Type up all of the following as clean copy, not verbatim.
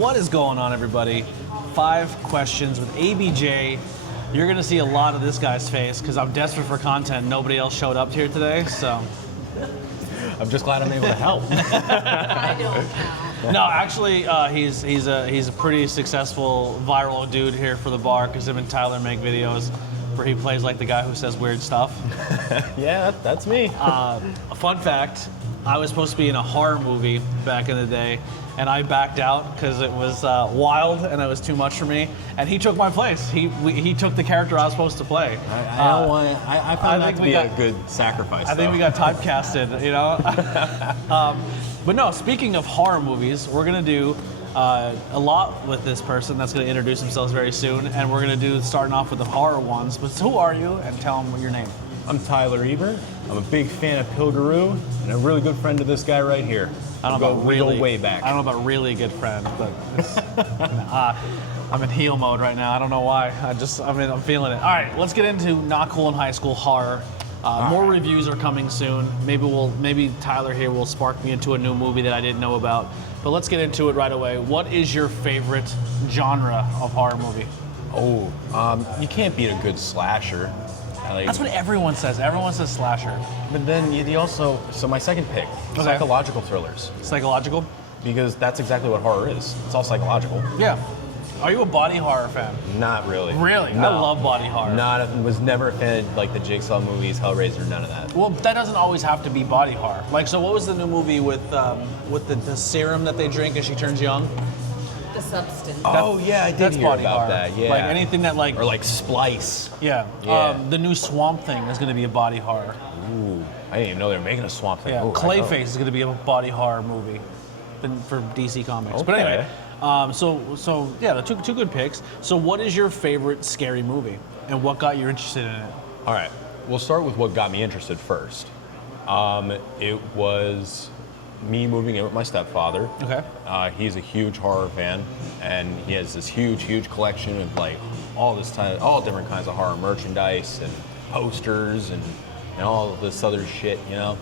What is going on, everybody? 5 questions with ABJ. You're gonna see a lot of this guy's face because I'm desperate for content. Nobody else showed up here today, so. I'm just glad I'm able to help. I don't know. No, actually, he's a pretty successful viral dude here for the bar because him and Tyler make videos where he plays like the guy who says weird stuff. Yeah, that's me. A fun fact, I was supposed to be in a horror movie back in the day, and I backed out because it was wild and it was too much for me. And he took my place. He took the character I was supposed to play. I found that to be a good sacrifice. I think we got typecasted, you know? But no, speaking of horror movies, we're gonna do a lot with this person that's gonna introduce themselves very soon, and we're gonna do starting off with the horror ones. But who are you, and tell them your name. I'm Tyler Ebert. I'm a big fan of Pilgaroo and a really good friend of this guy right here. I don't know about really, we go way back. I don't know about really good friend, but it's, I'm in heel mode right now. I don't know why. I'm feeling it. All right, let's get into not cool in high school horror. More reviews are coming soon. Maybe Tyler here will spark me into a new movie that I didn't know about. But let's get into it right away. What is your favorite genre of horror movie? Oh, you can't beat a good slasher. That's what everyone says. Everyone says slasher. But then you also, so my second pick, psychological thrillers. Psychological? Because that's exactly what horror is. It's all psychological. Yeah. Are you a body horror fan? Not really. Really? No. I love body horror. Was never a fan of like the Jigsaw movies, Hellraiser, none of that. Well, that doesn't always have to be body horror. Like, so what was the new movie with the serum that they drink as she turns young? The Substance. Oh yeah, I did hear body about horror. that. Yeah. Like anything that like. Or like Splice. Yeah. Yeah. The new Swamp Thing is going to be a body horror. Ooh, I didn't even know they were making a Swamp Thing. Yeah. Ooh, Clayface is going to be a body horror movie for DC Comics. Okay. But anyway, so yeah, the two good picks. So what is your favorite scary movie, and what got you interested in it? All right, we'll start with what got me interested first. It was me moving in with my stepfather. Okay. He's a huge horror fan, and he has this huge collection of like all different kinds of horror merchandise and posters and all this other shit, you know.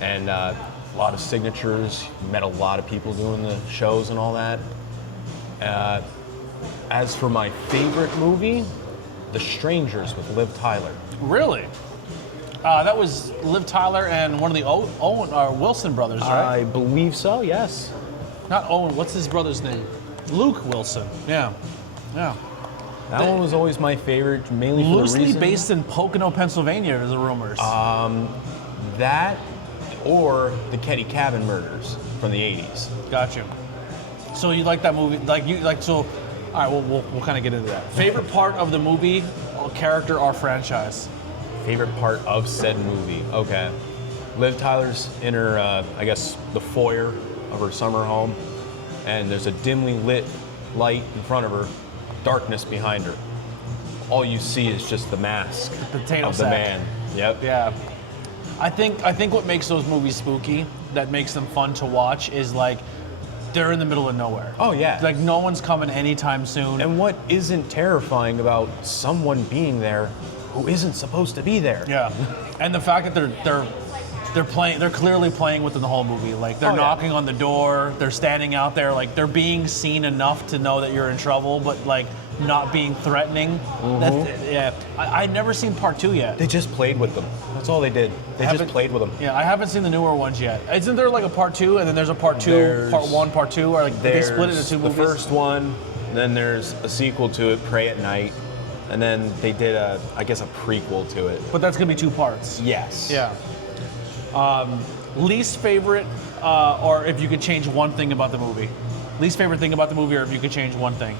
And a lot of signatures. Met a lot of people doing the shows and all that. As for my favorite movie, The Strangers with Liv Tyler. Really? That was Liv Tyler and one of the Owen or Wilson brothers, right? I believe so, yes. Not Owen. What's his brother's name? Luke Wilson. Yeah. That one was always my favorite, mainly for the Loosely reason... based in Pocono, Pennsylvania, there's the rumors. That or the Ketty Cabin murders from the 80s. Got you. So you like that movie? All right, we'll kind of get into that. Favorite part of the movie, or character, or franchise? Favorite part of said movie. Okay. Liv Tyler's in her, I guess, the foyer of her summer home, and there's a dimly lit light in front of her, darkness behind her. All you see is just the mask Potato of sack. the man. Yep. Yeah. I think what makes those movies spooky, that makes them fun to watch, is like they're in the middle of nowhere. Oh yeah. Like no one's coming anytime soon. And what isn't terrifying about someone being there who isn't supposed to be there? Yeah. And the fact that they're clearly playing with them the whole movie. Like they're knocking on the door, they're standing out there, like they're being seen enough to know that you're in trouble, but like not being threatening. Mm-hmm. I've never seen part 2 yet. They just played with them. That's all they did. They just played with them. Yeah, I haven't seen the newer ones yet. Isn't there like a part 2 and then there's a part 2, There's- part 1, part 2, or like they split it into 2 movies? The first one, then there's a sequel to it, Pray at Night, and then they did a prequel to it. But that's gonna be 2 parts. Yes. Yeah. Least favorite, or if you could change one thing about the movie. Least favorite thing about the movie, or if you could change one thing.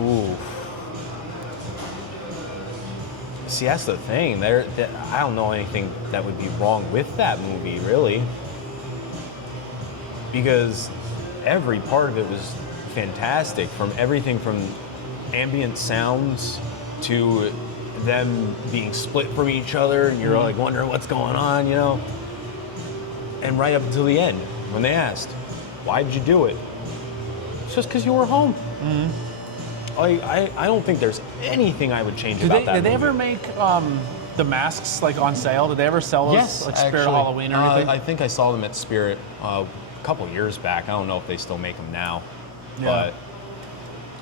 Ooh. See, that's the thing. I don't know anything that would be wrong with that movie, really. Because every part of it was fantastic. From everything from ambient sounds to them being split from each other, and you're like wondering what's going on, you know? And right up until the end, when they asked, why did you do it? It's just because you were home. Mm-hmm. I don't think there's anything I would change about that Did they movie. ever make the masks like on sale? Did they ever sell those? Yes, like Spirit actually. Halloween or anything? I think I saw them at Spirit a couple years back. I don't know if they still make them now. Yeah.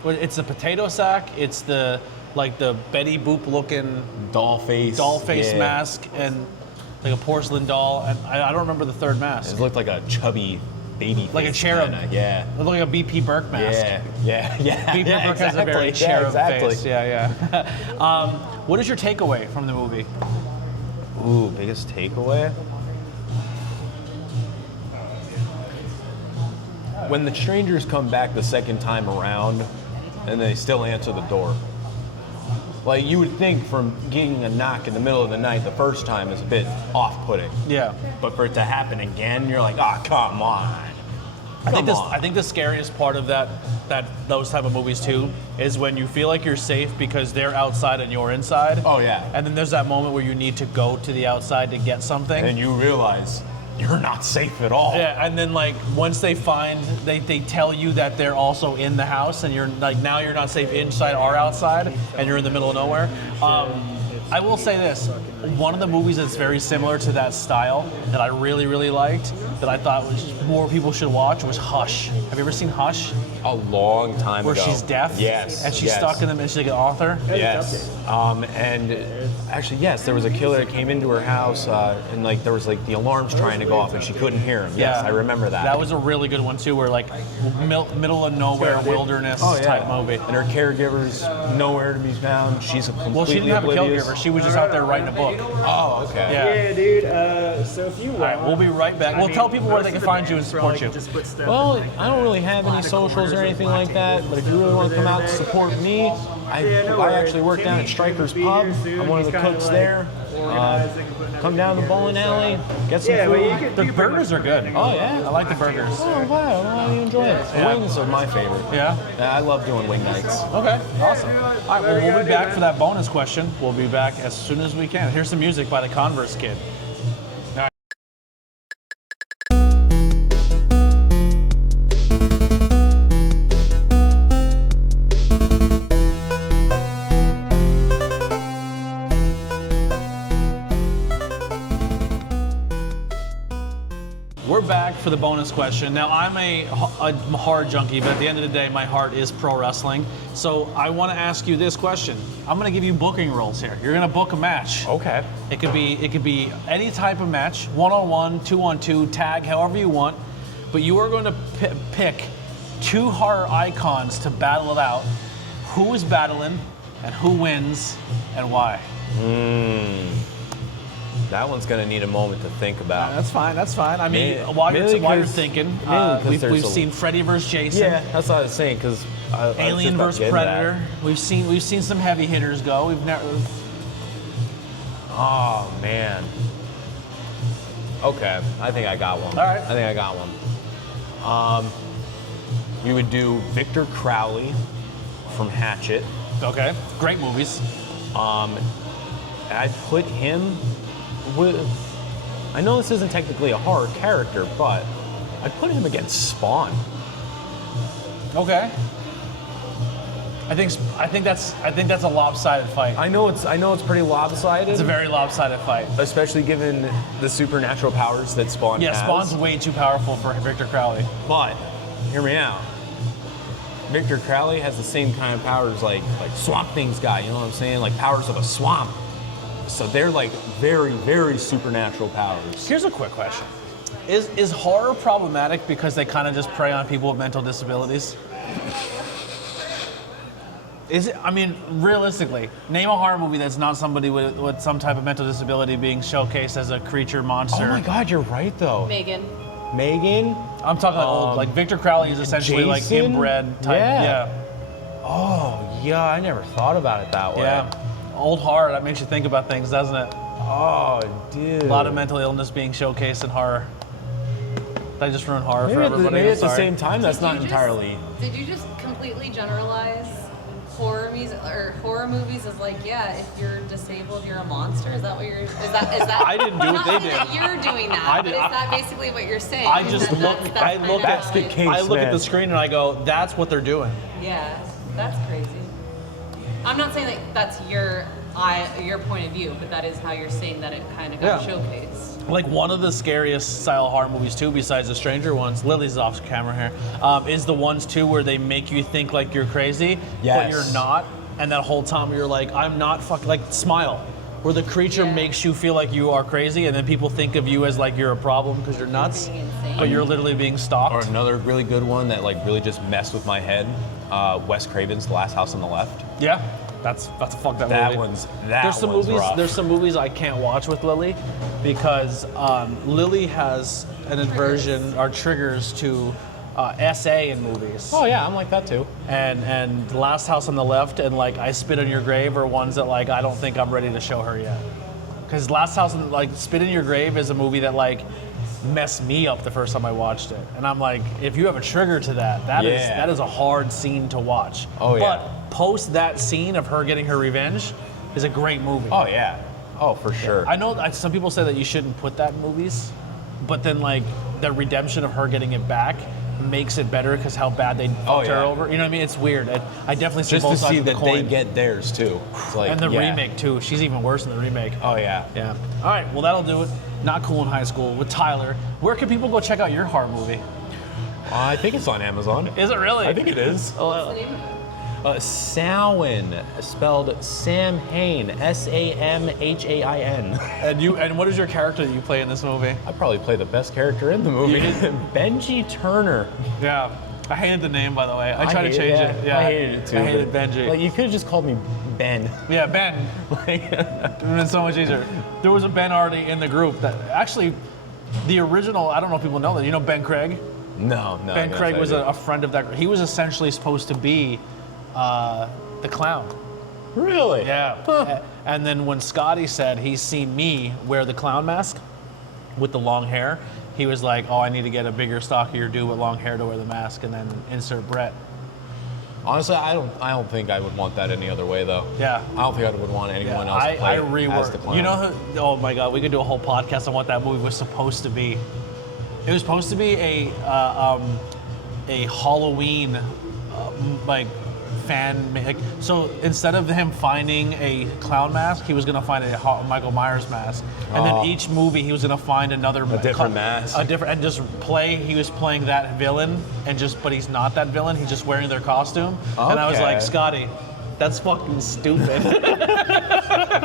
Well, it's the potato sack. It's the Betty Boop looking doll face yeah. mask and like a porcelain doll. And I don't remember the third mask. It looked like a chubby baby face. Like a cherub. Kinda, yeah. It looked like a BP Burke mask. Yeah. BP yeah, Burke has a very yeah, cherub exactly. face. Yeah. What is your takeaway from the movie? Ooh, biggest takeaway? When the strangers come back the second time around and they still answer the door. Like, you would think from getting a knock in the middle of the night the first time is a bit off-putting. Yeah. But for it to happen again, you're like, oh, come on. I think the scariest part of those type of movies too is when you feel like you're safe because they're outside and you're inside. Oh, yeah. And then there's that moment where you need to go to the outside to get something. And you realize you're not safe at all. Yeah, and then like once they tell you that they're also in the house and you're like, now you're not safe inside or outside and you're in the middle of nowhere. I will say this, one of the movies that's very similar to that style that I really, really liked, that I thought was more people should watch, was Hush. Have you ever seen Hush? A long time Where ago. she's deaf? Yes. And she's stuck in them and she's like an author? Yes. And actually, yes, there was a killer that came into her house and like there was like the alarms trying to go off and she couldn't hear him. Yes, I remember that. That was a really good one too, where like middle of nowhere wilderness type movie. And her caregiver's nowhere to be found. She's completely Well, she didn't have oblivious. a caregiver. She was just out there writing a book. Oh, okay. Yeah, dude. So if you want, all right, we'll be right back. We'll tell people where they can find you and support you. Well, I don't really have any socials or anything like that, but if you really want to come out and support me, I actually work down at Striker's Pub. I'm one of the cooks there. Come down the bowling alley, get some food. The burgers are good. Oh, yeah? I like the burgers. Oh, I'm glad. I'm glad you enjoy it. The wings are my favorite. Yeah? I love doing wing nights. Okay, awesome. All right, well, we'll be back for that bonus question. We'll be back as soon as we can. Here's some music by the Converse Kid. We're back for the bonus question. Now, I'm a horror junkie, but at the end of the day, my heart is pro wrestling. So I want to ask you this question. I'm going to give you booking rules here. You're going to book a match. Okay. It could be any type of match, 1-on-1, 2-on-2, tag, however you want. But you are going to pick two horror icons to battle it out. Who is battling, and who wins, and why? That one's going to need a moment to think about. That's fine. I mean, while you're thinking, we've seen Freddy vs. Jason. Yeah, that's what I was saying, because Alien vs. Predator. We've seen some heavy hitters go. We've never. Oh man. Okay, I think I got one. All right. I think I got one. You would do Victor Crowley from Hatchet. Okay. Great movies. And I'd put him with. I know this isn't technically a horror character, but I'd put him against Spawn. Okay. I think that's a lopsided fight. I know it's pretty lopsided. It's a very lopsided fight. Especially given the supernatural powers that Spawn has. Yeah, Spawn's way too powerful for Victor Crowley. But hear me out. Victor Crowley has the same kind of powers like Swamp Thing's guy, you know what I'm saying? Like powers of a swamp. So they're like very, very supernatural powers. Here's a quick question. Is horror problematic because they kind of just prey on people with mental disabilities? Is it? I mean, realistically, name a horror movie that's not somebody with some type of mental disability being showcased as a creature, monster. Oh my God, you're right though. Megan. I'm talking like old. Like Victor Crowley is essentially like Jason? inbred type. Yeah. Oh yeah, I never thought about it that way. Yeah. Old horror, that makes you think about things, doesn't it? Oh, dude. A lot of mental illness being showcased in horror. Did I just ruin horror for Maybe everybody? at the Sorry. same time, that's not entirely. Did you just completely generalize horror music or horror movies as like, yeah, if you're disabled, you're a monster? Is that what you're? Is that? I didn't do what not they saying did. That you're doing that. I but did- is that basically what you're saying? I just That look. that's I kind look of at the like- case. I look at man. the screen and I go, "That's what they're doing." Yeah, that's crazy. I'm not saying that that's your point of view, but that is how you're saying that it kind of got showcased. Like one of the scariest style horror movies too, besides the Stranger ones, Lily's off camera here, is the ones too where they make you think like you're crazy, but Yes. you're not, and that whole time you're like, I'm not like Smile, where the creature makes you feel like you are crazy, and then people think of you as like you're a problem because you're nuts, being insane. but you're literally being stalked. Or another really good one that like really just messed with my head, Wes Craven's The Last House on the Left. Yeah, that's a fuck that That movie. one's rough. There's some movies I can't watch with Lily because Lily has an aversion or triggers to SA in movies. Oh yeah, I'm like that too. And The Last House on the Left and like I Spit on Your Grave are ones that like I don't think I'm ready to show her yet. Because Last House on like Spit in Your Grave is a movie that like messed me up the first time I watched it. And I'm like, if you have a trigger to that is a hard scene to watch. Oh, yeah. But post that scene of her getting her revenge is a great movie. Oh yeah. Oh for sure. I know some people say that you shouldn't put that in movies, but then like the redemption of her getting it back makes it better because how bad they fucked her over. You know what I mean? It's weird. I definitely see Just both to sides see of the that coin. they get theirs too. It's like, And the yeah. remake too. She's even worse than the remake. Oh yeah. Yeah. All right. Well, that'll do it. Not Cool in High School with Tyler. Where can people go check out your horror movie? I think it's on Amazon. Is it really? I think it is. What's the name? Samhain, spelled Sam Hain, Samhain. And what is your character that you play in this movie? I probably play the best character in the movie. You did? Benji Turner. Yeah. I hated the name, by the way. I tried to change it. Yeah. I hated it too. I hated but, Benji. Like you could have just called me Ben. Yeah, Ben. Like, It would have been so much easier. There was a Ben already in the group that actually, the original, I don't know if people know that. You know Ben Craig? no. Ben I Craig guess was I do. a friend of that group. He was essentially supposed to be the clown. Really? Yeah. Huh. And then when Scotty said he's seen me wear the clown mask with the long hair, he was like, oh, I need to get a bigger, stockier dude with long hair to wear the mask, and then insert Brett. Honestly, I don't think I would want that any other way though. Yeah. I don't think I would want anyone Yeah, else to I play as the reworked. clown. You know who? Oh my God, we could do a whole podcast on what that movie was supposed to be. It was supposed to be a Halloween like fan. So instead of him finding a clown mask, he was gonna find a Michael Myers mask, and then each movie he was gonna find another different mask. and just play. He was playing that villain, but he's not that villain. He's just wearing their costume, and I was Okay. like, Scotty, that's fucking stupid.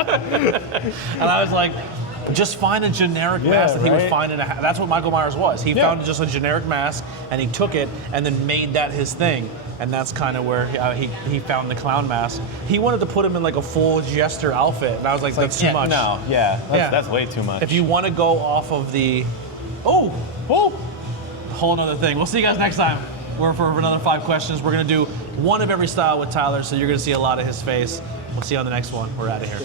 And I was like, just find a generic mask that he would right? find in a. That's what Michael Myers was. He Yeah. found just a generic mask, and he took it and then made that his thing. And that's kind of where he found the clown mask. He wanted to put him in like a full jester outfit, and I was like, that's too much. No, that's way too much. If you want to go off of the, whole another thing. We'll see you guys next time. We're for another 5 questions. We're gonna do one of every style with Tyler, so you're gonna see a lot of his face. We'll see you on the next one. We're out of here.